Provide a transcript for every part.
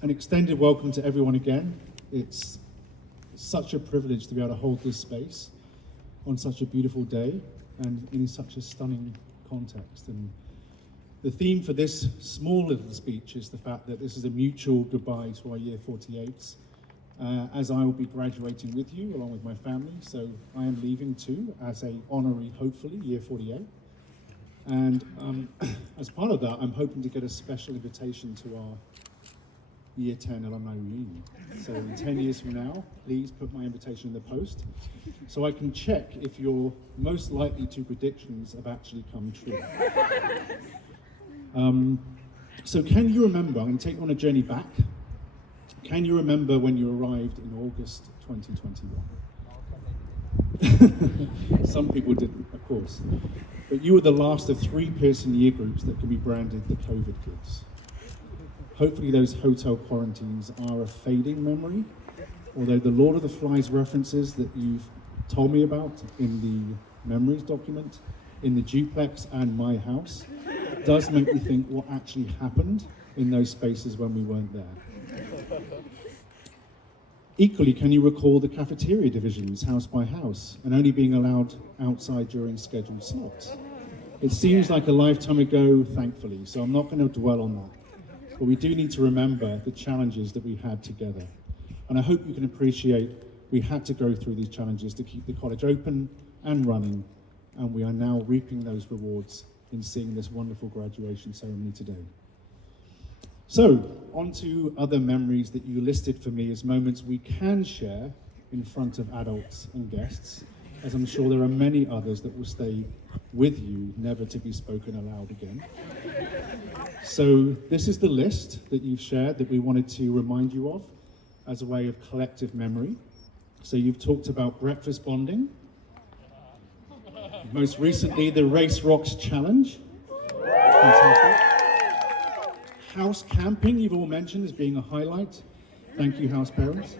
An extended welcome to everyone again. It's such a privilege to be able to hold this space on such a beautiful day and in such a stunning context. And the theme for this small little speech is the fact that this is a mutual goodbye to our year 48s, as I will be graduating with you along with my family. So I am leaving too as a honorary, hopefully, year 48. And as part of that, I'm hoping to get a special invitation to our Year 10 alumni reunion. So in 10 years from now, please put my invitation in the post so I can check if your most likely two predictions have actually come true. So can you remember, I'm going to take you on a journey back. Can you remember when you arrived in August 2021? Some people didn't, of course. But you were the last of 3 Pearson year groups that can be branded the COVID kids. Hopefully those hotel quarantines are a fading memory, although the Lord of the Flies references that you've told me about in the memories document, in the duplex and my house, does make me think what actually happened in those spaces when we weren't there. Equally, can you recall the cafeteria divisions house by house and only being allowed outside during scheduled slots? It seems like a lifetime ago, thankfully, so I'm not going to dwell on that. But we do need to remember the challenges that we had together. And I hope you can appreciate we had to go through these challenges to keep the college open and running, and we are now reaping those rewards in seeing this wonderful graduation ceremony today. So, on to other memories that you listed for me as moments we can share in front of adults and guests, as I'm sure there are many others that will stay with you, never to be spoken aloud again. So this is the list that you've shared that we wanted to remind you of as a way of collective memory. So you've talked about breakfast bonding, most recently the Race Rocks Challenge. Fantastic. House camping, you've all mentioned as being a highlight. Thank you, house parents.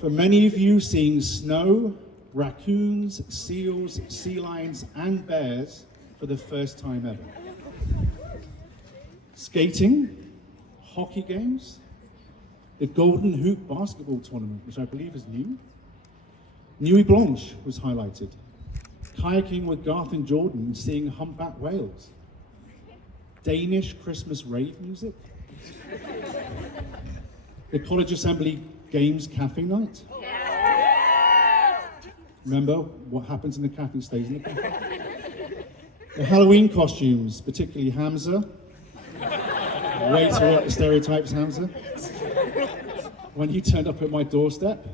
For many of you, seeing snow, raccoons, seals, sea lions, and bears for the first time ever. Skating, hockey games, the Golden Hoop basketball tournament, which I believe is new. Nuit Blanche was highlighted. Kayaking with Garth and Jordan and seeing humpback whales. Danish Christmas rave music. The College Assembly Games Cafe Night. Remember, what happens in the cafe stays in the cafe. The Halloween costumes, particularly Hamza. Way to work the stereotypes, Hamza. When you turned up at my doorstep,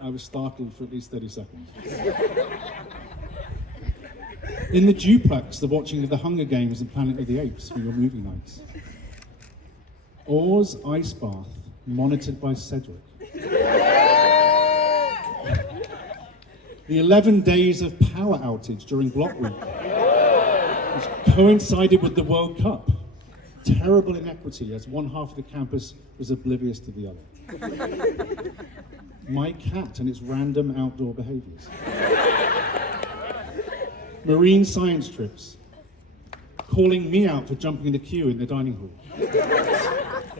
I was startled for at least 30 seconds. In the duplex, the watching of the Hunger Games and Planet of the Apes for your movie nights. Oars ice bath, monitored by Cedric. The 11 days of power outage during Block Week, which coincided with the World Cup. Terrible inequity as one half of the campus was oblivious to the other. My cat and its random outdoor behaviors. Marine science trips. Calling me out for jumping in the queue in the dining hall.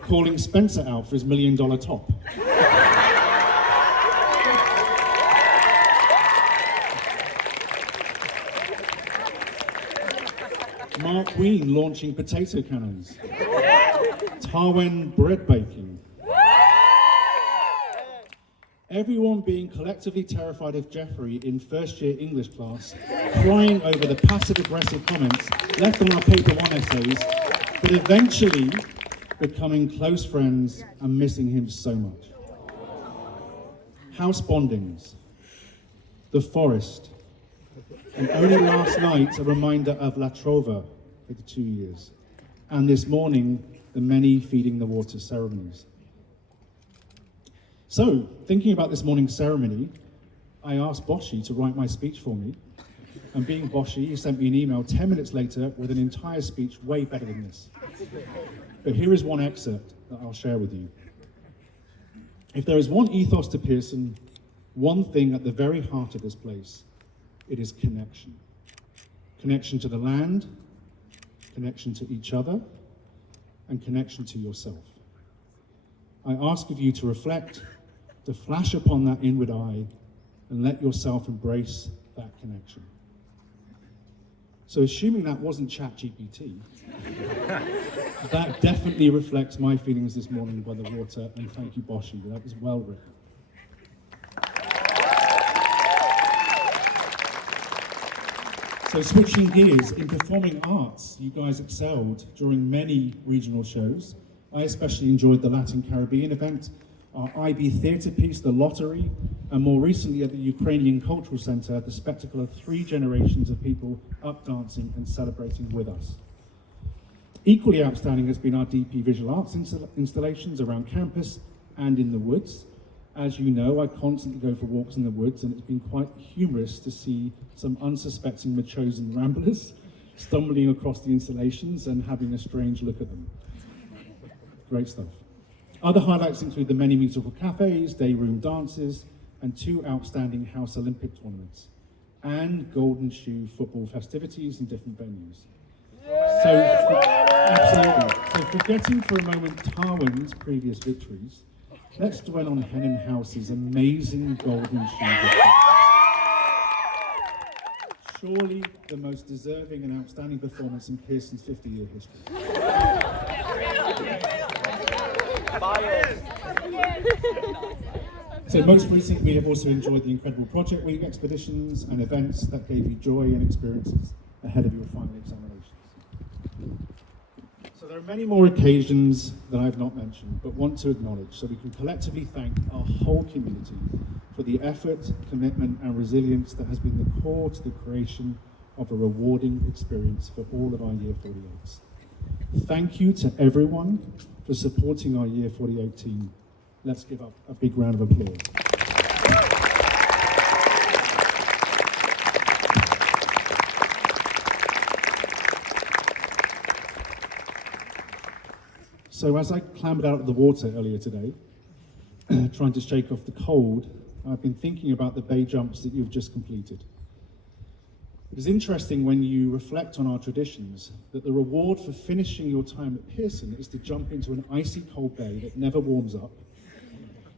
Calling Spencer out for his $1 million top. Mark Ween launching potato cannons. Tarwen bread baking. Everyone being collectively terrified of Jeffrey in first-year English class, crying over the passive-aggressive comments left on our paper 1 essays, but eventually becoming close friends and missing him so much. House bondings. The forest. And only last night, a reminder of La Trova for the 2 years. And this morning, the many feeding the water ceremonies. So, thinking about this morning's ceremony, I asked Boshi to write my speech for me. And being Boshi, he sent me an email 10 minutes later with an entire speech way better than this. But here is one excerpt that I'll share with you. If there is one ethos to Pearson, one thing at the very heart of this place, it is connection. Connection to the land, connection to each other, and connection to yourself. I ask of you to reflect, to flash upon that inward eye, and let yourself embrace that connection. So assuming that wasn't ChatGPT, that definitely reflects my feelings this morning by the water, and thank you, Boshi, that was well written. So switching gears, in performing arts, you guys excelled during many regional shows. I especially enjoyed the Latin Caribbean event, our IB theatre piece, The Lottery, and more recently at the Ukrainian Cultural Centre, the spectacle of 3 generations of people up dancing and celebrating with us. Equally outstanding has been our DP visual arts installations around campus and in the woods. As you know, I constantly go for walks in the woods, and it's been quite humorous to see some unsuspecting machosen ramblers stumbling across the installations and having a strange look at them. Great stuff. Other highlights include the many musical cafes, day room dances, and 2 outstanding House Olympic tournaments, and Golden Shoe football festivities in different venues. Absolutely. So forgetting for a moment Tarwin's previous victories, let's dwell on Hennon House's amazing Golden Shoe victory. Surely the most deserving and outstanding performance in Pearson's 50-year history. So most recently, we have also enjoyed the incredible Project Week expeditions and events that gave you joy and experiences ahead of your final examinations. So there are many more occasions that I've not mentioned, but want to acknowledge, so we can collectively thank our whole community for the effort, commitment, and resilience that has been the core to the creation of a rewarding experience for all of our Year 48s. Thank you to everyone for supporting our Year 48 team. Let's give up a big round of applause. So as I clambered out of the water earlier today, trying to shake off the cold, I've been thinking about the bay jumps that you've just completed. It is interesting when you reflect on our traditions that the reward for finishing your time at Pearson is to jump into an icy cold bay that never warms up.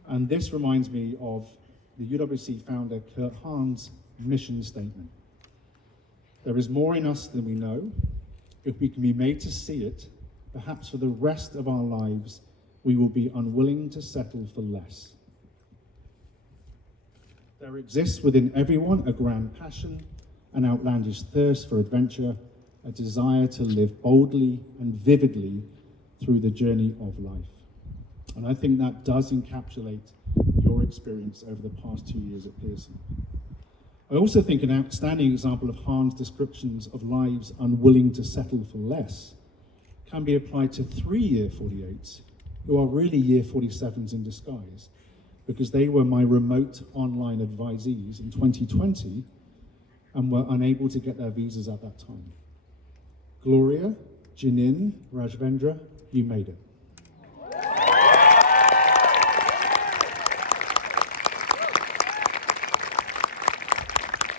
And this reminds me of the UWC founder Kurt Hahn's mission statement. There is more in us than we know. If we can be made to see it, perhaps for the rest of our lives, we will be unwilling to settle for less. There exists within everyone a grand passion, an outlandish thirst for adventure, a desire to live boldly and vividly through the journey of life. And I think that does encapsulate your experience over the past 2 years at Pearson. I also think an outstanding example of Hahn's descriptions of lives unwilling to settle for less can be applied to 3 Year 48s who are really Year 47s in disguise, because they were my remote online advisees in 2020 and were unable to get their visas at that time. Gloria, Janine, Rajvendra, you made it.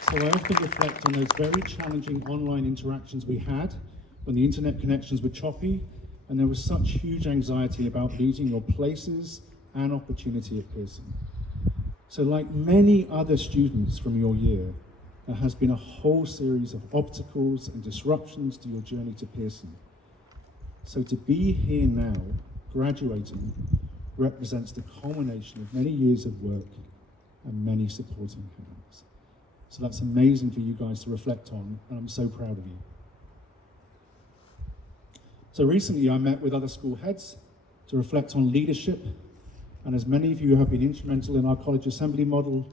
So I often reflect on those very challenging online interactions we had when the internet connections were choppy and there was such huge anxiety about losing your places and opportunity at Pearson. So like many other students from your year, there has been a whole series of obstacles and disruptions to your journey to Pearson. So to be here now, graduating, represents the culmination of many years of work and many supporting hands. So that's amazing for you guys to reflect on, and I'm so proud of you. So recently I met with other school heads to reflect on leadership, and as many of you have been instrumental in our college assembly model,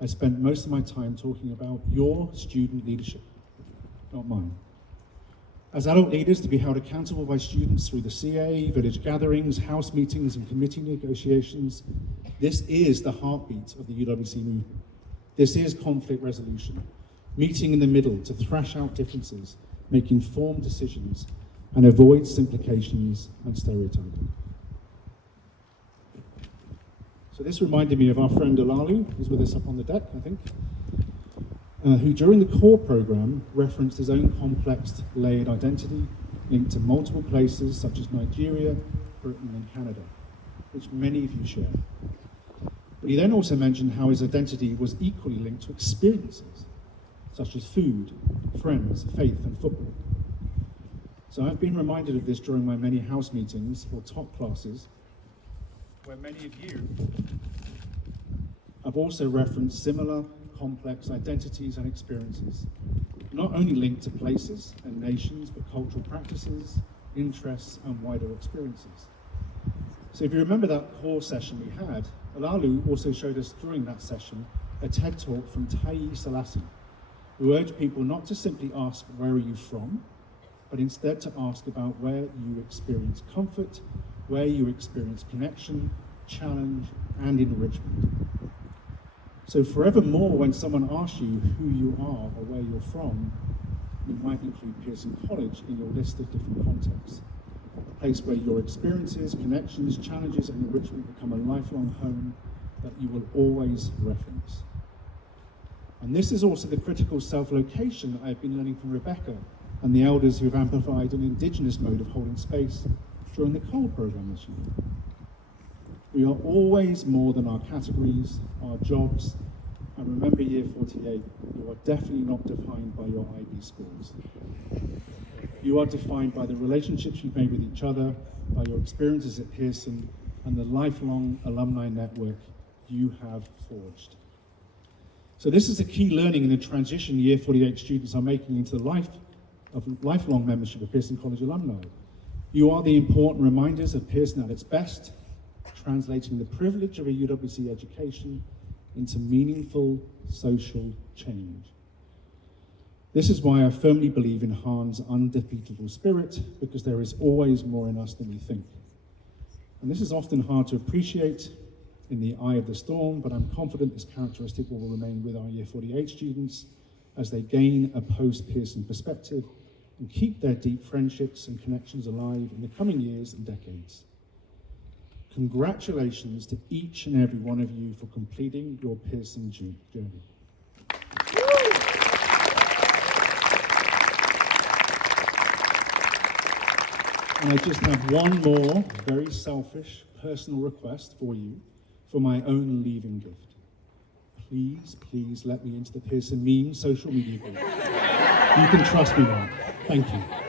I spent most of my time talking about your student leadership, not mine. As adult leaders, to be held accountable by students through the CA, village gatherings, house meetings, and committee negotiations, this is the heartbeat of the UWC movement. This is conflict resolution, meeting in the middle to thrash out differences, make informed decisions, and avoid simplifications and stereotyping. So this reminded me of our friend Olalu, who's with us up on the deck, I think, who during the core program referenced his own complex layered identity linked to multiple places such as Nigeria, Britain, and Canada. which many of you share. But he then also mentioned how his identity was equally linked to experiences, such as food, friends, faith, and football. So I've been reminded of this during my many house meetings or top classes, where many of you have also referenced similar complex identities and experiences, not only linked to places and nations, but cultural practices, interests, and wider experiences. So if you remember that core session we had, Alalu also showed us during that session a TED talk from Tayi Selassie, who urged people not to simply ask, where are you from, but instead to ask about where you experience comfort, where you experience connection, challenge, and enrichment. So forevermore, when someone asks you who you are or where you're from, you might include Pearson College in your list of different contexts, a place where your experiences, connections, challenges, and enrichment become a lifelong home that you will always reference. And this is also the critical self-location that I've been learning from Rebecca and the elders who have amplified an indigenous mode of holding space during the COLD program this year. We are always more than our categories, our jobs, and remember year 48, you are definitely not defined by your IB scores. You are defined by the relationships you've made with each other, by your experiences at Pearson, and the lifelong alumni network you have forged. So this is a key learning in the transition year 48 students are making into the lifelong membership of Pearson College alumni. You are the important reminders of Pearson at its best, translating the privilege of a UWC education into meaningful social change. This is why I firmly believe in Hahn's undefeatable spirit, because there is always more in us than we think. And this is often hard to appreciate in the eye of the storm, but I'm confident this characteristic will remain with our year 48 students as they gain a post-Pearson perspective and keep their deep friendships and connections alive in the coming years and decades. Congratulations to each and every one of you for completing your Pearson journey. And I just have one more very selfish personal request for you for my own leaving gift. Please let me into the Pearson meme social media group. You can trust me now. Thank you.